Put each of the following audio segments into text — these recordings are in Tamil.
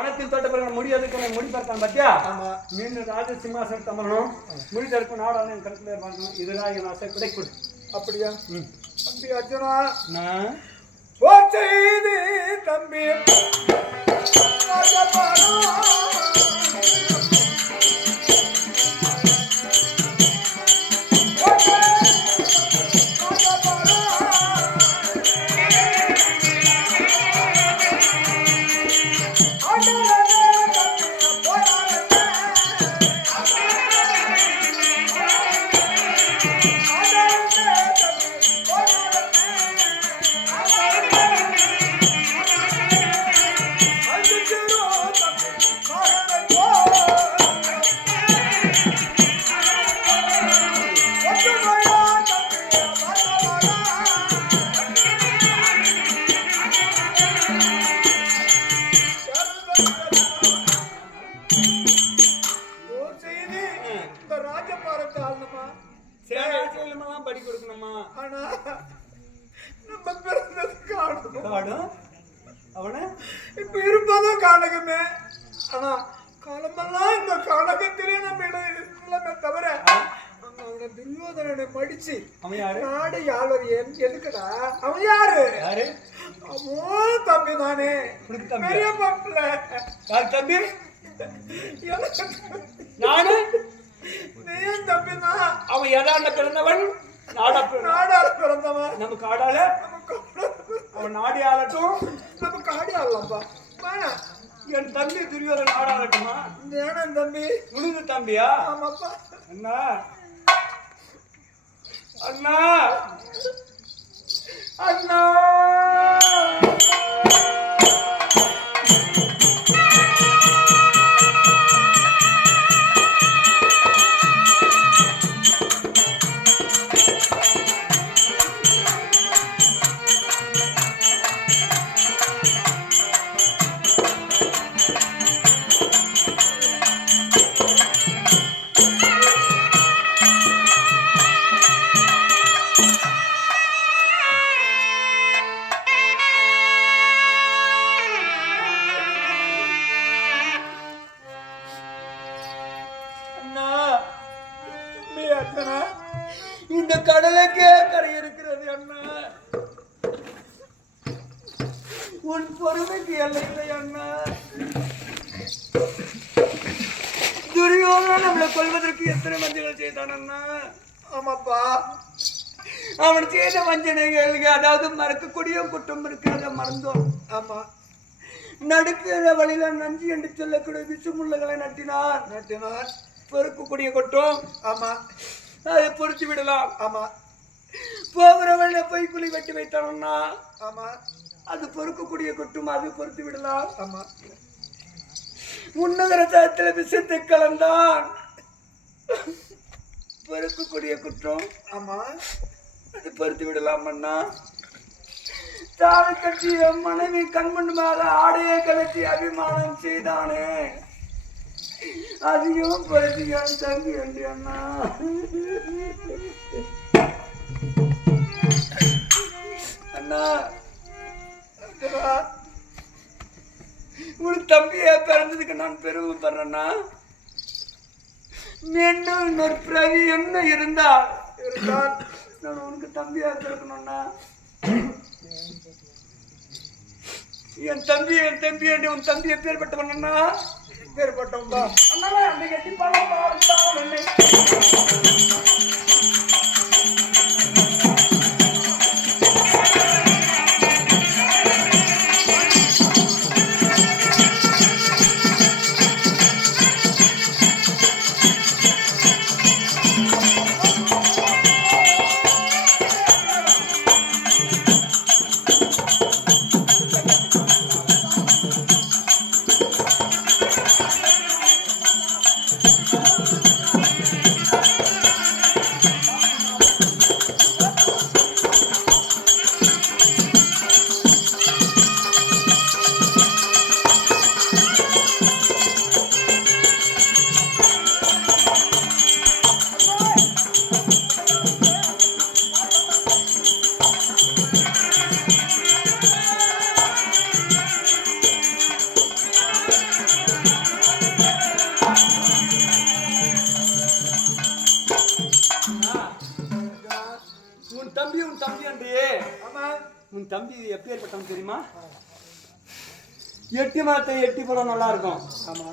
அனைத்தில் தொட்ட பிறகு முடியாதுக்கு முடி பார்த்தான் பாத்தியா? மீண்டும் ராஜ சிம்மாசனம் தமரணும் முடிதற்கும் நாடான என் கருத்துல பார்க்கணும். இதுதான் என் ஆசை கிடைக்கும். அப்படியா தம்பி அர்ஜுனா? நான் செய்தி தம்பி படி கொடுக்கணுமா? ஆனா நம்ம பிறந்தது காணும் அவன இப்ப இருப்பதும் காணகமே. ஆனா காலமெல்லாம் இந்த காணகத்திலே நம்ம இல்லமே தவிர அவனை துரியோதனனை மடிச்சு நாடு யாழ் எதுக்குடா? அவன் யாரு? அவன் தம்பி தானே, பெரிய மாப்பிள்ள. தம்பி நானு நீயும் தம்பி தான். அவன் எதாண்ட பிறந்தவன்? நாடால பிறந்தவன். நம்ம காடால அவன் நாடி ஆளட்டும், நம்ம காடி ஆளலாம்ப்பா. என் தம்பி துரியோதன நாடாளட்டுமா? என் தம்பி உனது தம்பியா? ஆமாப்பா. அண்ணா அண்ணா அண்ணா இந்த கடலுக்கே கரை இருக்கிறது அண்ணா. உன் பொறுமைக்கு எல்லை இல்லை அண்ணா. துரியோதனன் நம்மளை கொல்வதற்கு எத்தனை வஞ்சனைகள் செய்தான் அண்ணா. ஆமாப்பா, அவன் செய்த வஞ்சனைகளுக்கு அதாவது மறக்கக்கூடிய குற்றம் இருக்கிறத மறந்தோம். ஆமா, நடுக்கிற வழியில நஞ்சு என்று சொல்லக்கூடிய விஷமுள்ளகளை நட்டினார் பொறுக்கக்கூடிய குற்றம். ஆமா, அதை பொறுத்து விடலாம். ஆமா, போகிறவன் போய் குழி வெட்டி வைத்தானா? ஆமா, அது பொறுக்கக்கூடிய குற்றம், அது பொறுத்து விடலாம். ஆமா, முன்னகர தளத்தில் விஷத்தை கலந்தான் பொறுக்கக்கூடிய குற்றம். ஆமா, அது பொறுத்து விடலாம் அண்ணா. தாழை கட்சிய மனைவி கண்மண்டுமாக ஆடையை கலத்தி அபிமானம் செய்தானே, அதையும் பொறுத்தியான் தம்பி என்று அண்ணா. அண்ணா உன் தம்பிய பிறந்ததுக்கு நான் பெருமைப்படுறேன்னா, மீண்டும் இன்னொரு பிறவி என்ன இருந்தால் நான் உனக்கு தம்பியா பிறக்கணும்னா, என் தம்பி என்று உன் தம்பியை பேர்பட்டவனா? பேர்பட்டவன்பா. அண்ணா அந்த கட்டி பழம் ஆமா. உன் தம்பி எப்பேற்பட்டவன் தெரியுமா? எட்டி மரத்தை எட்டி பழம் நல்லா இருக்கும். ஆமா.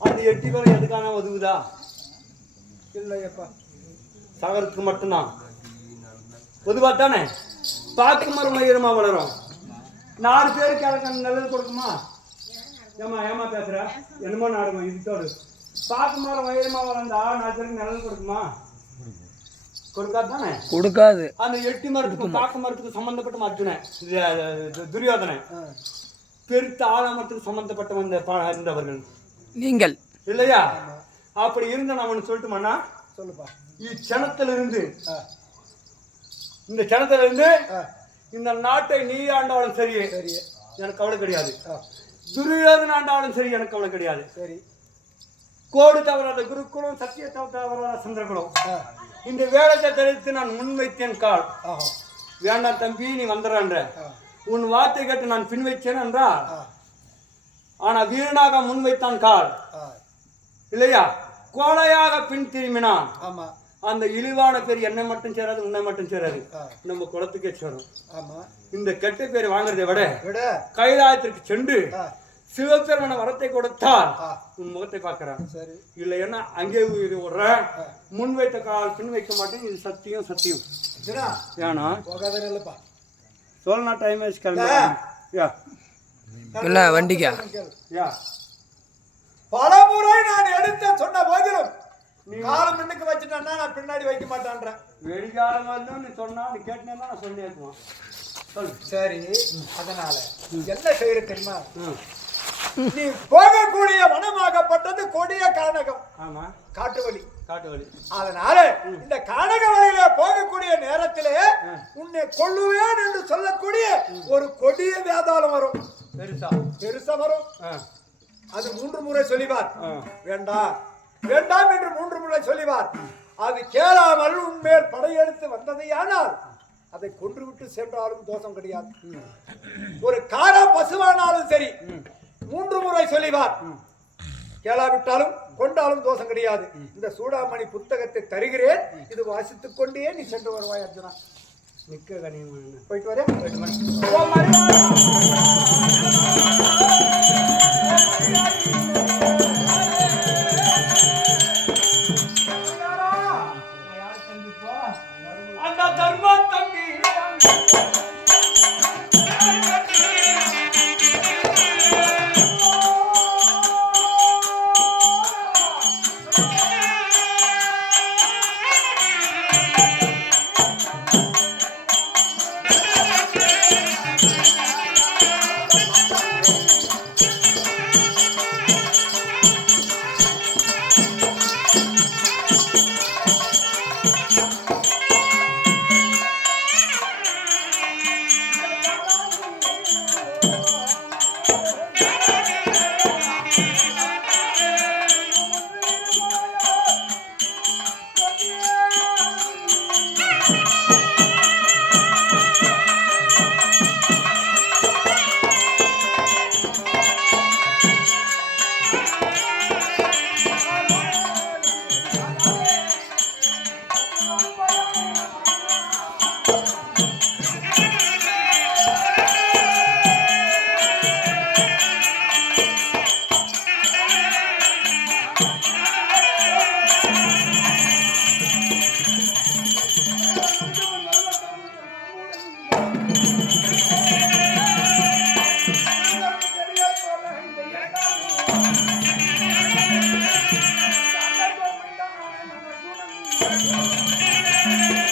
அந்த எட்டி பழம் எதுக்கான உதவுதா? இல்லையப்பா. சாகருக்கு மட்டும்தான் பொதுவா தானே. பாக்கு மரம் உயரமா வளரும். 4 பேருக்கு எனக்கு நல்லது கொடுக்குமா? ஏமா பேசுற? என்னமோ நாடுமா இதுக்கோடு. பாக்கு மரம் உயரமா வளர்ந்தா 4 பேருக்கு நல்லது கொடுக்குமா? கொடுக்காது தானே. கொடுக்காது. அந்த எட்டி மரத்துக்கும் பாக்கு மரத்துக்கும் சம்பந்தப்பட்ட அர்ஜுனன் துரியோதனன் பெருத்த ஆலமரத்துக்கு சம்பந்தப்பட்ட இருந்தவர்கள் நீங்கள் இல்லையா? அப்படி இருந்த நான் ஒன்று சொல்லட்டுமாண்ணா? சொல்லுப்பா. இச்சனத்திலிருந்து இந்த சனத்திலிருந்து இந்த நாட்டை நீ ஆண்டாலும் சரி எனக்கு கவலை கிடையாது. துரியோதன ஆண்டாலும் சரி எனக்கு கவலை கிடையாது. சரி. கோடு தவறாத குருக்குலம், சத்திய தவறாத சந்திரகுலம். இந்த வேடத்தை தடுத்து நான் முன்வைத்தேன் கால். வேண்டாம் தம்பி நீ வந்துடுற. உன் வார்த்தை கேட்டு நான் பின் வைத்தேன் என்றால், ஆனா வீரனாக முன்வைத்தான் கால் இல்லையா? கோலையாக பின் திரும்பினான். ஆமா. அந்த இழிவான பேர் என்னை மட்டும் சேராது, உன்னை மட்டும் சேராது, நம்ம குலத்துக்கே சேரும். ஆமா. இந்த கெட்ட பேர் வாங்குறதை விட கைலாயத்திற்கு சென்று சிவபெருமான வரத்தை கொடுத்தால் உன் முகத்தை பார்க்கிறான். சரி. இல்லைன்னா அங்கே விடுற முன் வைத்த கால் பின் வைக்க மாட்டேன். இது சத்தியம் சத்தியம். ஏன்னா சொல்லனா டைம் வேஸ்ட் இல்ல வண்டிக்கா. பல முறை நான் எடுத்த சொன்ன போதிலும் காலம் முன்னுக்கு வச்சுட்டேன்னா நான் பின்னாடி வைக்க மாட்டேன்றேன். வெடிகாலம் வந்து நீ சொன்னா நீ கேட்டேன்னா நான் சொல்லியிருக்குவோம். சொல்லு. சரி. அதனால என்ன செய்யற தெரியுமா? நீ போகக்கூடிய வனமாகப்பட்டது கொடிய கானகம். ஆமா. காட்டு வழி. அதனால இந்த கானக வழியில போகக்கூடிய நேரத்திலே உன்னை கொல்லுவேன் என்று சொல்லக்கூடிய ஒரு கொடிய வேதாளம் வரும். பெருசா வரும். அது 3 முறை சொல்லிவார். வேண்டாம் வேண்டாம் என்று 3 முறை சொல்லிவார். அது கேளாமல் உன்மேல் படையெடுத்து வந்ததையானால் அதை கொன்று விட்டு சென்றாலும் தோஷம் கிடையாது. ஒரு காரா பசுவானாலும் சரி 3 முறை சொல்லிவார். கேளாவிட்டாலும் கொண்டாலும் தோஷம் கிடையாது. இந்த சூடாமணி புத்தகத்தை தருகிறேன். இது வாசித்துக் கொண்டே நீ சென்று வருவாய் அர்ஜுனா. மிக்க கனிமன். போயிட்டு வரேன். அந்த தர்ம தம்பி Thank you.